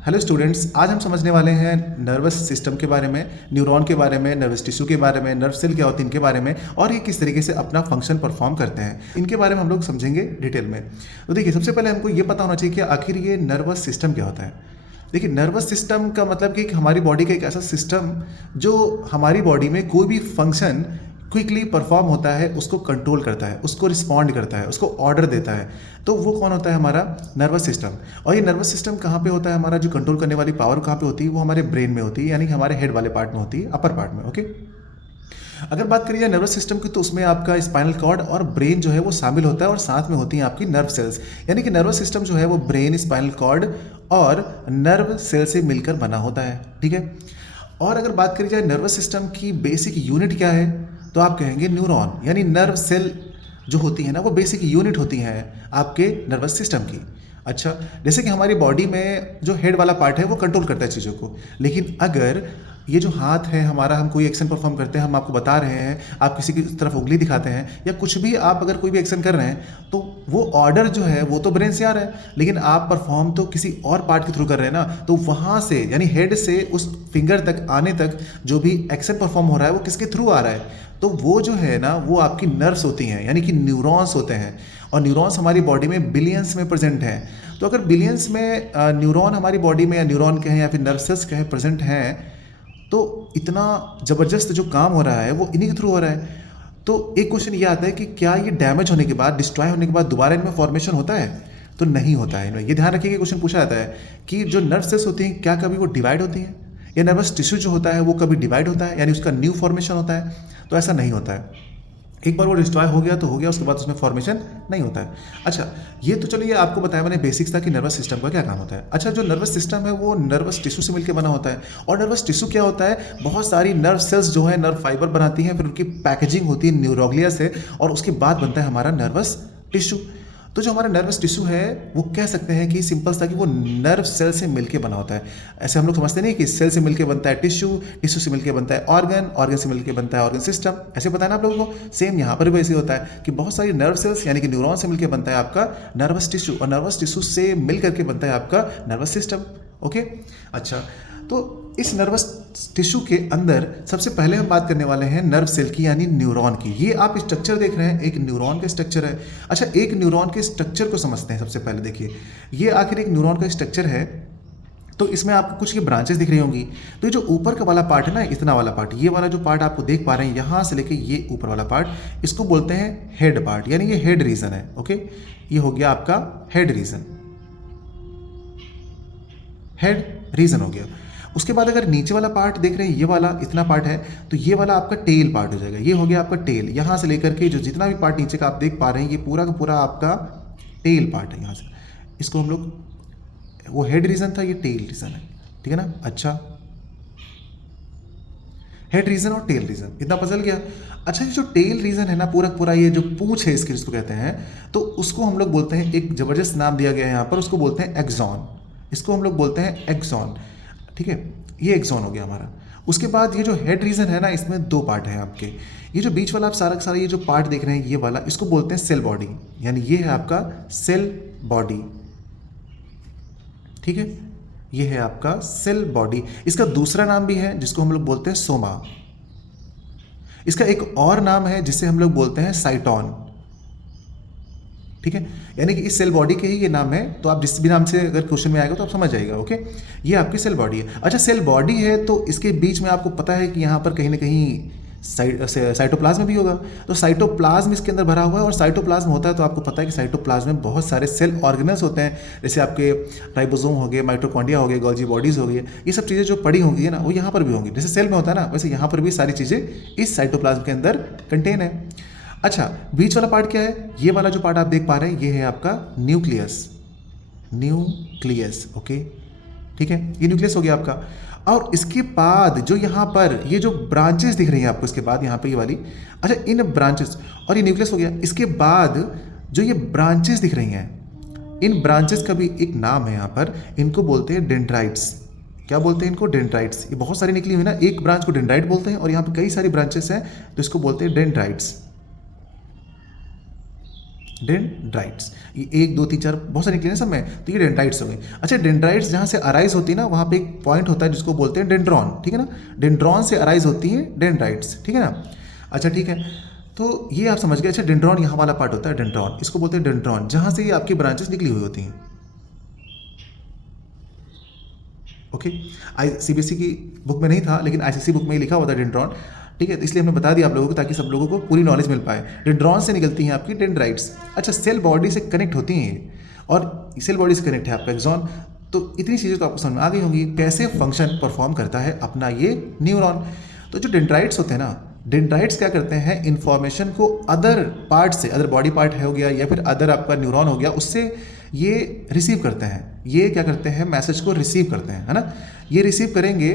Hello students, आज हम समझने वाले हैं नर्वस सिस्टम के बारे में, न्यूरॉन के बारे में, नर्वस टिश्यू के बारे में, नर्व सेल क्या होती है इनके बारे में और ये किस तरीके से अपना फंक्शन परफॉर्म करते हैं, इनके बारे में हम लोग समझेंगे डिटेल में। तो देखिए, सबसे पहले हमको ये पता होना चाहिए कि आखिर ये नर्वस सिस्टम क्या होता है। देखिए, नर्वस सिस्टम का मतलब कि हमारी बॉडी का एक ऐसा सिस्टम जो हमारी बॉडी में कोई भी फंक्शन क्विकली परफॉर्म होता है, उसको कंट्रोल करता है, उसको रिस्पॉन्ड करता है, उसको ऑर्डर देता है। तो वो कौन होता है? हमारा नर्वस सिस्टम। और ये नर्वस सिस्टम कहाँ पे होता है? हमारा जो कंट्रोल करने वाली पावर कहाँ पे होती है? वो हमारे ब्रेन में होती है, यानी कि हमारे हेड वाले पार्ट में होती है, अपर पार्ट में। ओके, अगर बात करिए नर्वस सिस्टम की, तो उसमें आपका स्पाइनल कॉर्ड और ब्रेन जो है वो शामिल होता है और साथ में होती हैं आपकी नर्व सेल्स। यानी कि नर्वस सिस्टम जो है वो ब्रेन, स्पाइनल कॉर्ड और नर्व सेल से मिलकर बना होता है। ठीक है। और अगर बात करी जाए नर्वस सिस्टम की बेसिक यूनिट क्या है, तो आप कहेंगे न्यूरॉन, यानी नर्व सेल जो होती है ना, वो बेसिक यूनिट होती हैं आपके नर्वस सिस्टम की। अच्छा, जैसे कि हमारी बॉडी में जो हेड वाला पार्ट है वो कंट्रोल करता है चीज़ों को, लेकिन अगर ये जो हाथ है हमारा, हम कोई एक्शन परफॉर्म करते हैं, हम आपको बता रहे हैं, आप किसी की तरफ उंगली दिखाते हैं या कुछ भी, आप अगर कोई भी एक्शन कर रहे हैं, तो वो ऑर्डर जो है वो तो ब्रेन से आ रहा है, लेकिन आप परफॉर्म तो किसी और पार्ट के थ्रू कर रहे हैं ना। तो वहाँ से, यानी हेड से उस फिंगर तक आने तक जो भी एक्शन परफॉर्म हो रहा है वो किसके थ्रू आ रहा है? तो वो जो है ना, वो आपकी नर्व्स होती हैं, यानी कि न्यूरॉन्स होते हैं। और न्यूरॉन्स हमारी बॉडी में बिलियंस में प्रेजेंट हैं। तो अगर बिलियंस में न्यूरॉन हमारी बॉडी में, या न्यूरॉन कहें या फिर नर्व सेल्स कहें, प्रेजेंट हैं, तो इतना ज़बरदस्त जो काम हो रहा है वो इन्हीं के थ्रू हो रहा है। तो एक क्वेश्चन ये आता है कि क्या ये डैमेज होने के बाद, डिस्ट्रॉय होने के बाद दोबारा इनमें फॉर्मेशन होता है? तो नहीं होता है इनमें। ये ध्यान रखिए कि क्वेश्चन पूछा जाता है कि जो नर्व सेल्स होती हैं, क्या कभी वो डिवाइड होती हैं, या नर्वस टिश्यू जो होता है वो कभी डिवाइड होता है, यानी उसका न्यू फॉर्मेशन होता है? तो ऐसा नहीं होता है। एक बार वो डिस्ट्रॉय हो गया तो हो गया, उसके बाद उसमें फॉर्मेशन नहीं होता है। अच्छा, ये तो चलिए आपको बताया मैंने बेसिक्स था कि नर्वस सिस्टम का क्या काम होता है। अच्छा, जो नर्वस सिस्टम है वो नर्वस टिश्यू से मिलकर बना होता है। और नर्वस टिश्यू क्या होता है? बहुत सारी नर्व सेल्स जो है नर्व फाइबर बनाती हैं, फिर उनकी पैकेजिंग होती है न्यूरोग्लिया से, और उसके बाद बनता है हमारा नर्वस टिश्यू। तो जो हमारा नर्वस टिश्यू है वो कह सकते हैं कि सिंपल सा कि वो नर्व सेल से मिलके बना होता है। ऐसे हम लोग समझते नहीं कि सेल से मिलके बनता है टिश्यू, टिश्यू से मिलके बनता है ऑर्गन, ऑर्गन से मिलके बनता है ऑर्गन सिस्टम। ऐसे पता है ना आप लोगों को? सेम यहाँ पर भी वैसे होता है कि बहुत सारी नर्व सेल्स, यानी कि न्यूरॉन से मिलकर बनता है आपका नर्वस टिश्यू, और नर्वस टिश्यू से मिल करके बनता है आपका नर्वस सिस्टम। ओके। अच्छा, तो इस नर्वस टिश्यू के अंदर सबसे पहले हम बात करने वाले हैं नर्व सेल की, यानी न्यूरॉन की। ये आप स्ट्रक्चर देख रहे हैं, एक न्यूरॉन का स्ट्रक्चर है। अच्छा, एक न्यूरॉन के स्ट्रक्चर को समझते हैं सबसे पहले। देखिए, ये आखिर एक न्यूरॉन का स्ट्रक्चर है। तो इसमें आपको कुछ ये ब्रांचेस दिख रही होंगी। तो ये जो ऊपर का वाला पार्ट है ना, इतना वाला पार्ट, ये वाला जो पार्ट आपको देख पा रहे हैं, यहाँ से लेके ये ऊपर वाला पार्ट, इसको बोलते हैं हेड पार्ट, यानी ये हेड रीजन है। ओके, ये हो गया आपका हेड रीजन, हेड रीजन हो गया। उसके बाद अगर नीचे वाला पार्ट देख रहे हैं, ये वाला इतना पार्ट है, तो ये वाला आपका टेल पार्ट हो जाएगा। ये हो गया आपका टेल, यहाँ से लेकर के जो जितना भी पार्ट नीचे का आप देख पा रहे हैं, ये पूरा का पूरा आपका टेल पार्ट है। यहाँ से इसको हम लोग, वो हेड रीजन था, ये टेल रीजन है। ठीक है ना? अच्छा, हेड रीजन और टेल रीजन, इतना पजल गया। अच्छा, ये जो टेल रीजन है ना, पूरा पूरा ये जो पूंछ है इसकी, जिसको कहते हैं, तो उसको हम लोग बोलते हैं, एक जबरदस्त नाम दिया गया है यहाँ पर, उसको बोलते हैं एक्सॉन। इसको हम लोग बोलते हैं एक्सॉन। ठीक है, ये एक्सॉन हो गया हमारा। उसके बाद ये जो हेड रीजन है ना, इसमें दो पार्ट हैं आपके। ये जो बीच वाला आप सारा का सारा ये जो पार्ट देख रहे हैं, ये वाला, इसको बोलते हैं सेल बॉडी, यानी ये है आपका सेल बॉडी। ठीक है, ये है आपका सेल बॉडी। इसका दूसरा नाम भी है जिसको हम लोग बोलते हैं सोमा। इसका एक और नाम है जिसे हम लोग बोलते हैं साइटोन। ठीक है, यानी कि इस सेल बॉडी के ही ये नाम है। तो आप जिस भी नाम से अगर क्वेश्चन में आएगा तो आप समझ जाएगा। ओके, ये आपकी सेल बॉडी है। अच्छा, सेल बॉडी है तो इसके बीच में आपको पता है कि यहाँ पर कहीं ना कहीं साइटोप्लाज्म भी होगा। तो साइटोप्लाज्म इसके अंदर भरा हुआ है, और साइटोप्लाज्म होता है तो आपको पता है कि साइटोप्लाज्म में बहुत सारे सेल ऑर्गेनल्स होते हैं, जैसे आपके राइबोसोम हो गए, माइटोकॉन्ड्रिया हो गए, गोल्जी बॉडीज हो गई। ये सब चीज़ें जो पड़ी होंगी है ना, वो यहाँ पर भी होंगी। जैसे सेल में होता है ना, वैसे यहाँ पर भी सारी चीज़ें इस साइटोप्लाज्म के अंदर कंटेन है। अच्छा, बीच वाला पार्ट क्या है? ये वाला जो पार्ट आप देख पा रहे हैं, ये है आपका न्यूक्लियस। न्यूक्लियस, ओके, ठीक है, ये न्यूक्लियस हो गया आपका। और इसके बाद जो यहाँ पर ये जो ब्रांचेस दिख रही हैं आपको, इसके बाद यहाँ पे ये वाली, अच्छा, इन ब्रांचेस, और ये न्यूक्लियस हो गया। इसके बाद जो ये ब्रांचेस दिख रही हैं, इन ब्रांचेस का भी एक नाम है यहाँ पर, इनको बोलते हैं डेंड्राइट्स। क्या बोलते हैं इनको? डेंड्राइट्स। ये बहुत सारी निकली हुई ना, एक ब्रांच को डेंड्राइट बोलते हैं, और यहाँ पे कई सारी ब्रांचेस हैं तो इसको बोलते हैं डेंड्राइट्स। डेंड्राइट्स। ये 1 2 3 4 बहुत सारे निकले ना सब में, तो ये डेंड्राइट्स हो गई। अच्छा, डेंड्राइट्स जहाँ से अराइज होती है ना, वहाँ पे एक पॉइंट होता है जिसको बोलते हैं डेंड्रॉन, ठीक है ना। डेंड्रॉन से अराइज होती है डेंड्राइट्स, ठीक है ना। अच्छा ठीक है, तो ये आप समझ गए। अच्छा, डेंड्रॉन यहाँ वाला पार्ट होता है डेंड्रॉन, इसको बोलते हैं डेंड्रॉन, जहाँ से ये आपकी ब्रांचेस निकली हुई होती हैं। ओके, सीबीएसई की बुक में नहीं था, लेकिन आईसीएसई बुक में ही लिखा हुआ था डेंड्रॉन, ठीक है। तो इसलिए हमने बता दिया आप लोगों को, ताकि सब लोगों को पूरी नॉलेज मिल पाए। डेंड्रॉन से निकलती हैं आपकी डेंड्राइट्स। अच्छा, सेल बॉडी से कनेक्ट होती हैं ये, और सेल बॉडी से कनेक्ट है आपका एक्सॉन। तो इतनी चीज़ें तो आपको समझ में आ गई होंगी, कैसे फंक्शन परफॉर्म करता है अपना ये न्यूरॉन। तो जो डेंड्राइट्स होते हैं ना, डेंड्राइट्स क्या करते हैं, इन्फॉर्मेशन को अदर पार्ट से, अदर बॉडी पार्ट हो गया या फिर अदर आपका न्यूरॉन हो गया, उससे ये रिसीव करते हैं। ये क्या करते हैं, मैसेज को रिसीव करते हैं, है ना। ये रिसीव करेंगे,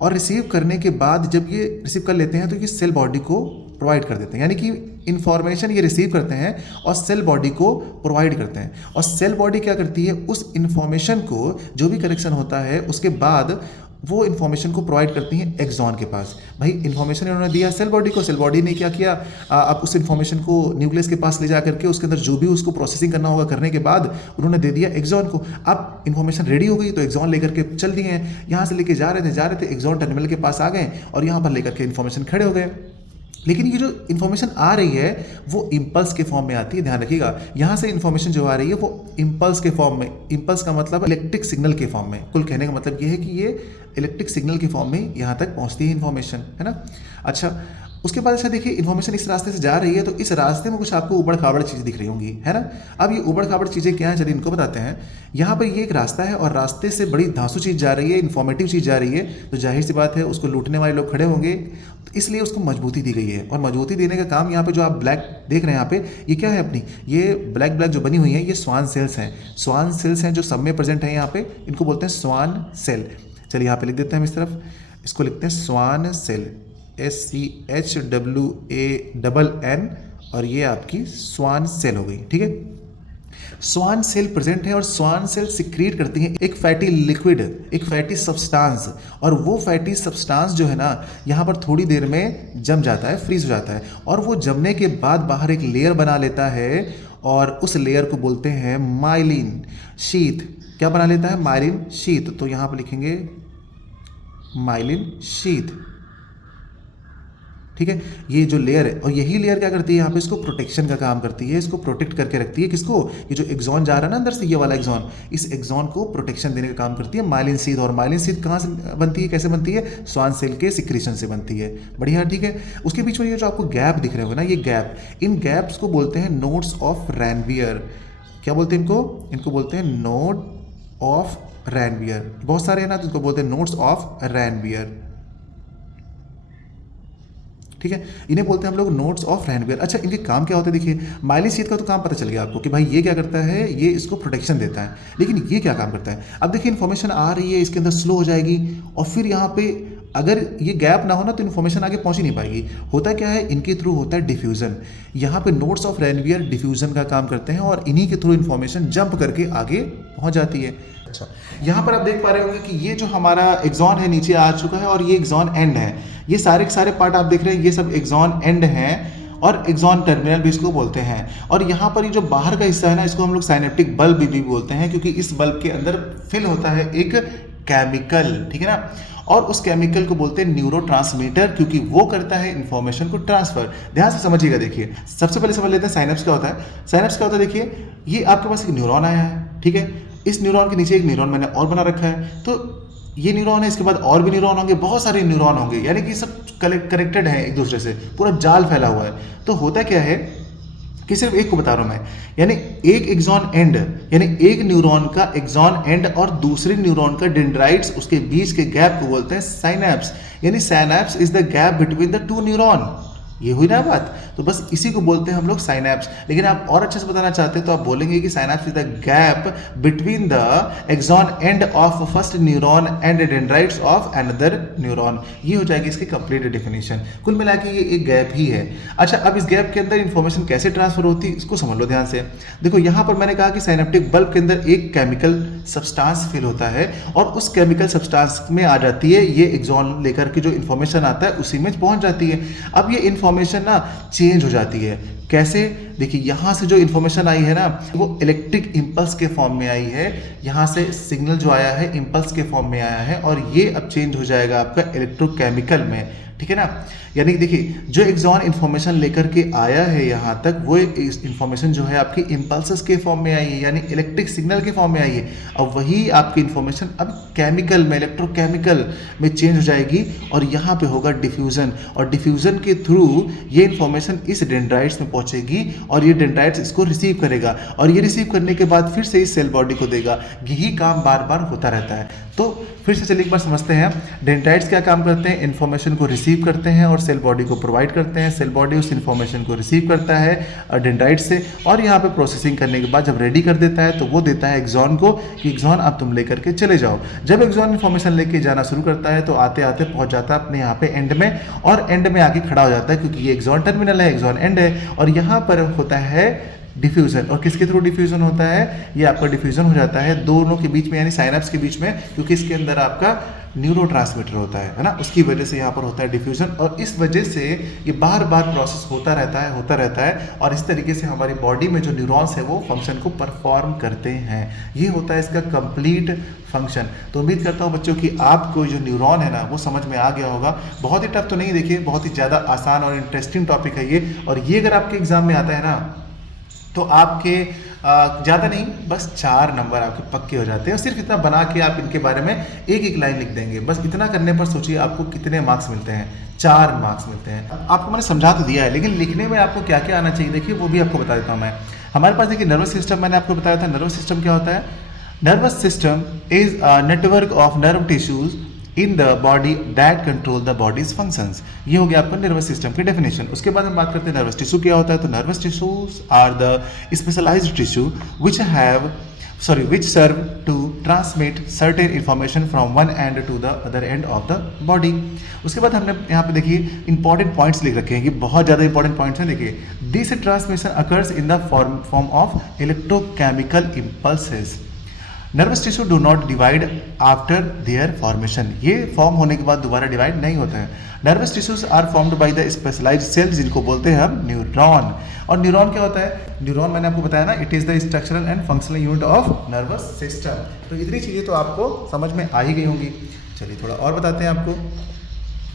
और रिसीव करने के बाद जब ये रिसीव कर लेते हैं तो ये सेल बॉडी को प्रोवाइड कर देते हैं। यानी कि इन्फॉर्मेशन ये रिसीव करते हैं और सेल बॉडी को प्रोवाइड करते हैं। और सेल बॉडी क्या करती है, उस इन्फॉर्मेशन को, जो भी करेक्शन होता है उसके बाद वो इन्फॉर्मेशन को प्रोवाइड करती हैं एक्सॉन के पास। भाई इन्फॉर्मेशन इन्होंने दिया सेल बॉडी को, सेल बॉडी ने क्या किया, अब उस इन्फॉर्मेशन को न्यूक्लियस के पास ले जा करके उसके अंदर जो भी उसको प्रोसेसिंग करना होगा करने के बाद उन्होंने दे दिया एक्सॉन को। अब इन्फॉर्मेशन रेडी हो गई तो एक्सॉन लेकर के चल दिए हैं, यहाँ से लेके जा रहे थे एक्सॉन टर्मिनल के पास आ गए और यहाँ पर लेकर के इन्फॉर्मेशन खड़े हो गए। लेकिन ये जो इन्फॉर्मेशन आ रही है वो इम्पल्स के फॉर्म में आती है, ध्यान रखिएगा। यहाँ से इन्फॉर्मेशन जो आ रही है वो इम्पल्स के फॉर्म में, इम्पल्स का मतलब इलेक्ट्रिक सिग्नल के फॉर्म में, कुल कहने का मतलब ये है कि ये इलेक्ट्रिक सिग्नल के फॉर्म में यहाँ तक पहुँचती है इन्फॉर्मेशन, है ना। अच्छा, उसके बाद अच्छा देखिए, इन्फॉर्मेशन इस रास्ते से जा रही है तो इस रास्ते में कुछ आपको उबड़ खाबड़ चीज़ दिख रही होंगी, है ना। अब ये उबड़ खाबड़ चीज़ें क्या है, चलिए इनको बताते हैं। यहाँ पर ये एक रास्ता है और रास्ते से बड़ी धांसू चीज़ जा रही है, इन्फॉर्मेटिव चीज़ जा रही है, तो जाहिर सी बात है उसको लूटने वाले लोग खड़े होंगे, तो इसलिए उसको मजबूती दी गई है। और मजबूती देने का काम यहाँ पे जो आप ब्लैक देख रहे हैं यहाँ पे, ये क्या है अपनी, ये ब्लैक ब्लैक जो बनी हुई है ये स्वान सेल्स हैं। स्वान सेल्स हैं जो सब में प्रेजेंट है यहाँ पे, इनको बोलते हैं स्वान सेल। चलिए यहाँ पे लिख देते हैं हम इस तरफ, इसको लिखते हैं स्वान सेल, SCHWANN, और ये आपकी स्वान सेल हो गई, ठीक है। स्वान सेल प्रेजेंट है और स्वान सेल सिक्रीट करती है एक फैटी लिक्विड, एक फैटी सब्सटेंस, और वो फैटी सब्सटेंस जो है ना यहाँ पर थोड़ी देर में जम जाता है, फ्रीज हो जाता है, और वो जमने के बाद बाहर एक लेयर बना लेता है और उस लेयर को बोलते हैं माइलिन शीथ। क्या बना लेता है, माइलिन शीथ। तो यहाँ पर लिखेंगे माइलिन शीथ, ठीक है। ये जो लेयर है, और यही लेयर क्या करती है यहाँ पे, इसको प्रोटेक्शन का काम करती है, इसको प्रोटेक्ट करके रखती है। किसको, ये जो एक्सॉन जा रहा है ना अंदर से, ये वाला एक्सॉन, इस एक्सॉन को प्रोटेक्शन देने का काम करती है माइलिन शीथ। और माइलिन शीथ कहाँ से बनती है, कैसे बनती है, स्वान सेल के सिक्रीशन से बनती है। बढ़िया, ठीक है। उसके बीच में ये जो आपको गैप दिख रहे होगा ना, ये गैप, इन गैप्स को बोलते हैं नोड्स ऑफ रैनवियर। क्या बोलते हैं इनको, इनको बोलते हैं नोड ऑफ रैनवियर। बहुत सारे हैं ना, तो इनको बोलते हैं नोड्स ऑफ रैनवियर, ठीक है। इन्हें बोलते हैं हम लोग नोड्स ऑफ रैनवियर। अच्छा, इनके काम क्या होते हैं, देखिए माइलिन शीथ का तो काम पता चल गया आपको कि भाई ये क्या करता है, ये इसको प्रोटेक्शन देता है, लेकिन ये क्या काम करता है। अब देखिए इन्फॉर्मेशन आ रही है, इसके अंदर स्लो हो जाएगी, और फिर यहाँ पे अगर ये गैप ना हो ना तो इन्फॉर्मेशन आगे पहुंच ही नहीं पाएगी। होता क्या है, इनके थ्रू होता है डिफ्यूजन। यहाँ पे नोड्स ऑफ रैनवियर डिफ्यूजन का काम करते हैं और इन्हीं के थ्रू इन्फॉर्मेशन जंप करके आगे पहुंच जाती है। अच्छा, यहाँ पर आप देख पा रहे होंगे कि ये जो हमारा एक्सॉन है नीचे आ चुका है और ये एक्सॉन एंड है। ये सारे के सारे पार्ट आप देख रहे हैं, ये सब एक्सॉन एंड हैं और एक्सॉन टर्मिनल भी इसको बोलते हैं। और यहाँ पर ये जो बाहर का हिस्सा है ना, इसको हम लोग साइनेप्टिक बल्ब भी बोलते हैं, क्योंकि इस बल्ब के अंदर फिल होता है एक केमिकल, ठीक है ना। और उस केमिकल को बोलते हैं न्यूरोट्रांसमीटर, क्योंकि वो करता है इन्फॉर्मेशन को ट्रांसफर। ध्यान से समझिए, देखिए सबसे पहले समझ लेते हैं साइनेप्स क्या होता है। साइनेप्स क्या होता है, देखिए ये आपके पास एक न्यूरॉन आया है, ठीक है। इस न्यूरॉन के नीचे एक न्यूरॉन मैंने और बना रखा है, तो ये न्यूरॉन है, इसके बाद और भी न्यूरॉन होंगे, बहुत सारे न्यूरॉन होंगे, यानी कि सब कनेक्टेड हैं एक दूसरे से, पूरा जाल फैला हुआ है। तो होता क्या है कि सिर्फ एक को बता रहा हूं मैं, यानी एक एक्सॉन एंड, यानी एक न्यूरॉन का एक्सॉन एंड और दूसरे न्यूरॉन का डेंड्राइट्स, उसके बीच के गैप को बोलते हैं साइनैप्स। यानी synapse is the gap between the two neuron. ये हुई ना बात, तो बस इसी को बोलते हैं हम लोग साइनैप्स। लेकिन आप और अच्छे से बताना चाहते हैं तो आप बोलेंगे कि synapse is the gap between the axon end of first neuron and dendrites of another neuron. ये हो जाएगी इसकी कंप्लीट डेफिनेशन। कुल मिला के ये एक गैप ही है। अच्छा, अब इस गैप के अंदर इंफॉर्मेशन कैसे ट्रांसफर होती है इसको समझ लो ध्यान से। देखो यहाँ पर मैंने कहा कि साइनेप्टिक बल्ब के अंदर एक केमिकल सब्सटेंस फिल होता है और उस केमिकल सब्सटेंस में आ जाती है ये एक्सॉन लेकर के जो इन्फॉर्मेशन आता है उसी में पहुंच जाती है। अब ये इन्फॉर्मेशन ना चेंज हो जाती है, कैसे? देखिए यहाँ से जो इन्फॉर्मेशन आई है ना वो इलेक्ट्रिक इम्पल्स के फॉर्म में आई है, यहाँ से सिग्नल जो आया है इम्पल्स के फॉर्म में आया है और ये अब चेंज हो जाएगा आपका इलेक्ट्रोकेमिकल में, ठीक है ना। यानी कि देखिए जो एक्सॉन इन्फॉर्मेशन लेकर के आया है यहाँ तक वो इन्फॉर्मेशन जो है आपकी इम्पल्सेस के फॉर्म में आई है, यानी इलेक्ट्रिक सिग्नल के फॉर्म में आई है। अब वही आपकी इन्फॉर्मेशन अब केमिकल में, इलेक्ट्रोकेमिकल में चेंज हो जाएगी और यहाँ पे होगा डिफ्यूज़न, और डिफ्यूज़न के थ्रू ये इन्फॉर्मेशन इस डेंड्राइट्स में पहुँचेगी और ये डेंड्राइट्स इसको रिसीव करेगा और ये रिसीव करने के बाद फिर से इस सेल बॉडी को देगा। यही काम बार बार होता रहता है। तो फिर से चलिए एक बार समझते हैं डेंड्राइट्स क्या काम करते हैं, इन्फॉर्मेशन को रिसीव करते हैं और सेल बॉडी को प्रोवाइड करते हैं। सेल बॉडी उस इन्फॉर्मेशन को रिसीव करता है डेंड्राइट से और यहाँ पे प्रोसेसिंग करने के बाद जब रेडी कर देता है तो वो देता है एक्सॉन को कि एक्सॉन अब तुम लेकर के चले जाओ। जब एक्सॉन इन्फॉर्मेशन लेके जाना शुरू करता है तो आते आते पहुंच जाता है अपने यहाँ पे एंड में और एंड में आके खड़ा हो जाता है क्योंकि ये एक्सॉन टर्मिनल है, एक्सॉन एंड है और यहाँ पर होता है डिफ्यूजन। और किसके थ्रू डिफ्यूजन होता है? ये आपका डिफ्यूजन हो जाता है दोनों के बीच में यानी साइनेप्स के बीच में, क्योंकि इसके अंदर आपका न्यूरोट्रांसमीटर होता है ना, उसकी वजह से यहाँ पर होता है डिफ्यूजन और इस वजह से ये बार बार प्रोसेस होता रहता है और इस तरीके से हमारी बॉडी में जो न्यूरॉन्स है वो फंक्शन को परफॉर्म करते हैं। ये होता है इसका कंप्लीट फंक्शन। तो उम्मीद करता हूँ बच्चों कि आपको जो न्यूरॉन है ना वो समझ में आ गया होगा। बहुत ही टफ तो नहीं, देखिए बहुत ही ज़्यादा आसान और इंटरेस्टिंग टॉपिक है ये, और ये अगर आपके एग्जाम में आता है ना तो आपके ज़्यादा नहीं बस 4 नंबर आपके पक्के हो जाते हैं। और सिर्फ इतना बना के आप इनके बारे में एक लाइन लिख देंगे, बस इतना करने पर सोचिए आपको कितने मार्क्स मिलते हैं, 4 मार्क्स मिलते हैं। आपको मैंने समझा तो दिया है लेकिन लिखने में आपको क्या क्या आना चाहिए देखिए वो भी आपको बता देता हूँ मैं। हमारे पास देखिए नर्वस सिस्टम, मैंने आपको बताया था नर्वस सिस्टम क्या होता है। Nervous system is a network of nerve tissues in the body that control the bodies functions. ये हो गया आपका नर्वस सिस्टम की डेफिनेशन। उसके बाद हम बात करते हैं नर्वस टिश्यू क्या होता है। तो nervous tissues are the specialised tissue which serve to transmit certain information from one end to the other end of the body। उसके बाद हमने यहाँ पे देखिए इंपॉर्टेंट पॉइंट्स लिख रखे हैं कि बहुत ज़्यादा इंपॉर्टेंट पॉइंट्स हैं। देखिए this transmission occurs in the form of electrochemical impulses. Nervous tissue do not divide after their formation. ये फॉर्म होने के बाद दोबारा डिवाइड नहीं होता है। Nervous tissues are formed by the specialised cells जिनको बोलते हैं हम न्यूरॉन। और न्यूरॉन क्या होता है? न्यूरॉन मैंने आपको बताया ना, it is the structural and functional unit of nervous system. तो इतनी चीज़ें तो आपको समझ में आ ही गई होंगी। चलिए थोड़ा और बताते हैं आपको।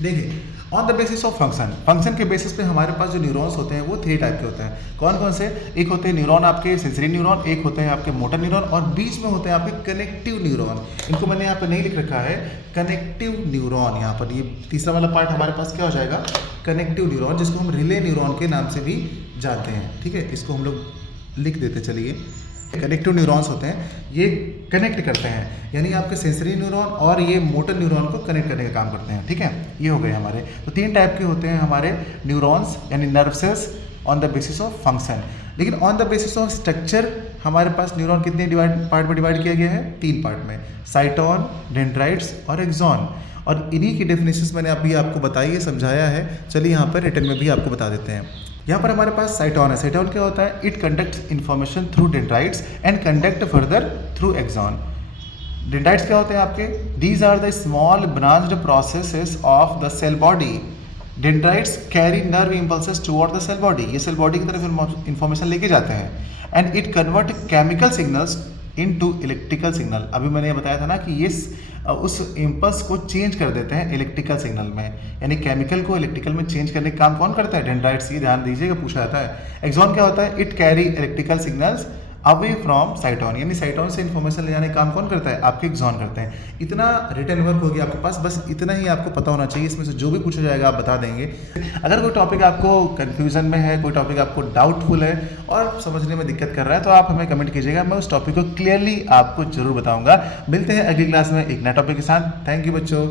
देखिए on the basis of function के बेसिस पे हमारे पास जो न्यूरॉन्स होते हैं वो 3 टाइप के होते हैं। कौन कौन से? एक होते हैं न्यूरॉन आपके सेंसरी न्यूरॉन, एक होते हैं आपके मोटर न्यूरॉन और बीच में होते हैं आपके कनेक्टिव न्यूरॉन। इनको मैंने यहाँ पे नहीं लिख रखा है, कनेक्टिव न्यूरॉन। यहाँ पर ये तीसरा वाला पार्ट हमारे पास क्या हो जाएगा? कनेक्टिव न्यूरॉन, जिसको हम रिले न्यूरॉन के नाम से भी जानते हैं। ठीक है, इसको हम लोग लिख देते चलिए। कनेक्टिव न्यूरॉन्स होते हैं, ये कनेक्ट करते हैं, यानी आपके सेंसरी न्यूरॉन और ये मोटर न्यूरॉन को कनेक्ट करने का काम करते हैं। ठीक है, ये हो गए हमारे। तो 3 टाइप के होते हैं हमारे न्यूरॉन्स यानी nerve cells on the basis of function. लेकिन on the basis of structure हमारे पास न्यूरॉन कितने पार्ट में डिवाइड किया गया है? 3 पार्ट में, साइटोन, डेंड्राइट्स और एक्सॉन। और इन्हीं की डेफिनेशंस मैंने अभी आपको बताई है, समझाया है। चलिए यहाँ पर रिटन में भी आपको बता देते हैं। यहाँ पर हमारे पास साइटोन है। साइटोन क्या होता है? It conducts information through dendrites and conduct further through axon. Dendrites क्या होते हैं आपके? These are the small branched processes of the cell body. Dendrites carry nerve impulses toward the cell body. ये सेल बॉडी की तरफ information लेके जाते हैं। And it convert chemical signals into electrical signal. अभी मैंने ये बताया था ना कि ये उस इम्पल्स को चेंज कर देते हैं इलेक्ट्रिकल सिग्नल में, यानी केमिकल को इलेक्ट्रिकल में चेंज करने का काम कौन करता है? डेंड्राइट्स। ये ध्यान दीजिएगा, पूछा जाता है। एक्सॉन क्या होता है? It carry electrical signals away from साइटोन, यानी साइटोन से इन्फॉर्मेशन ले जाने का काम कौन करता है? आपके एक्सॉन करते हैं। इतना रिटन वर्क हो गया आपके पास, बस इतना ही आपको पता होना चाहिए। इसमें से जो भी पूछा जाएगा आप बता देंगे। अगर कोई टॉपिक आपको कन्फ्यूजन में है, कोई टॉपिक आपको डाउटफुल है और समझने में दिक्कत कर रहा है तो आप हमें कमेंट कीजिएगा, मैं उस टॉपिक को क्लियरली आपको जरूर बताऊंगा। मिलते हैं अगली क्लास में एक नए टॉपिक के साथ। थैंक यू बच्चों।